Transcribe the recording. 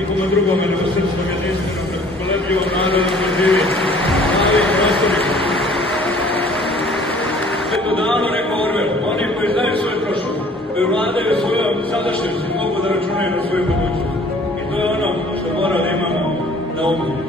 nikome drugome nego srpskom jedinstvenom, kolebljivom narodu koji živi na ovim prostorima. To davno rekao Orwell, oni koji znaju svoju prošlost, koji vladaju svojom sadašnjosti, mogu da računaju na svoju budućnost. I to je ono što mora da imamo na umu.